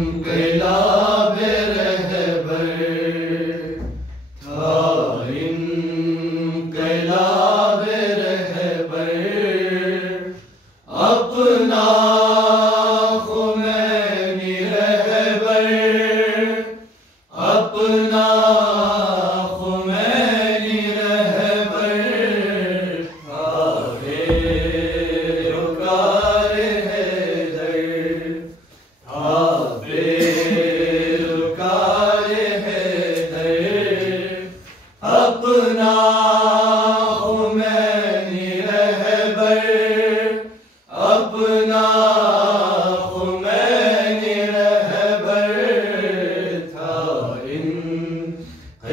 इनकलाब रहबर था, इनकलाब रहबर अपना खुमैनी रहबर, अपना खुमैनी रहबर था। बेरुकार हैदर था, बेरुकार हैदर अपना खुमैनी रहबर, अपना खुमैनी रहबर था। इनकलाब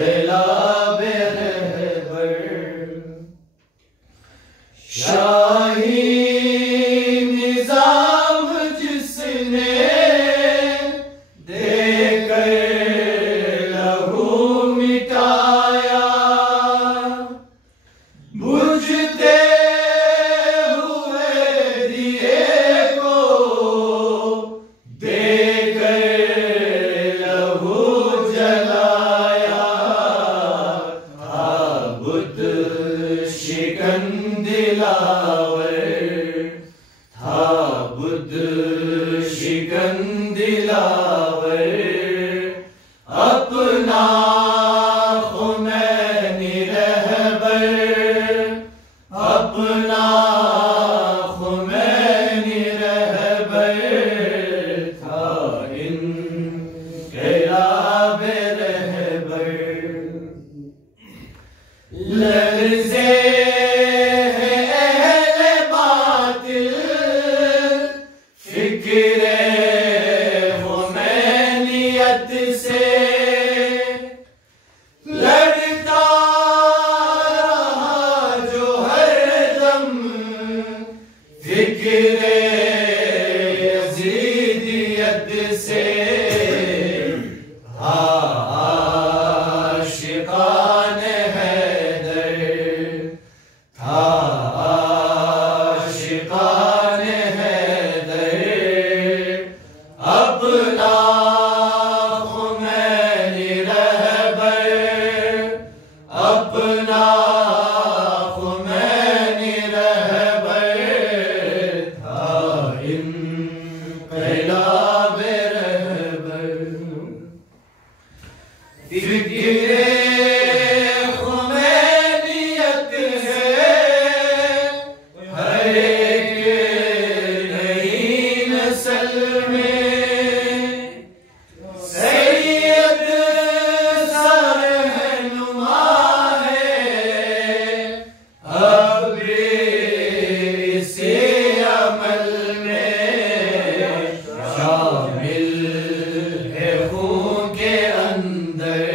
रहबर शाही निजाम जिसने देकर लहू मिटाया, बुझते हुए दिए को देकर लहू जलाया। था बुत शिकन दिलावर, था बुत शिकन दिलावर अपना खुमैनी रहबर, अपना खुमैनी रहबर था। इनकलाब रहबर लर्ज़े है अहले बातिल फिक्रे खुमैनियत से, लड़ता रहा जो हरदम फिक्रे यज़ीदियत से। आशिकान हैदर था, आशिकान हैदर अपना खुमैनी रहबर, अपना खुमैनी रहबर था। इनकलाब रहबर फिक्रे खुमैनियत है हर एक नई नस्ल में। सैयद सरहनुमा है अब इसी अमल में, शामिल है खून के अंदर,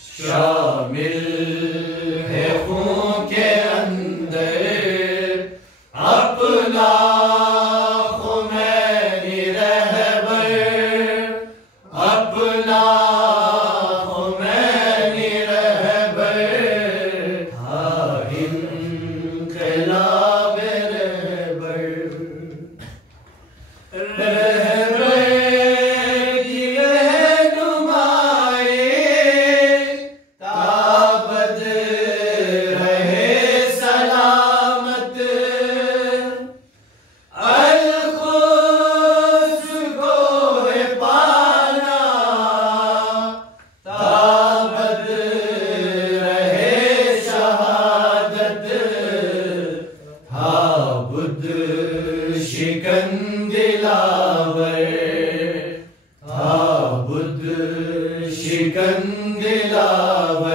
शामिल है खून के अंदर अपना खुमैनी रहबर, अपना खुमैनी रहबर था। इनकलाब रहबर रहबर की रहनुमाई ताबद रहे सलामत, अल-कुद्स को है पाना ताबद रहे शहादत। था बुत शिकन दिलावर, था बुत शिकन दिलावर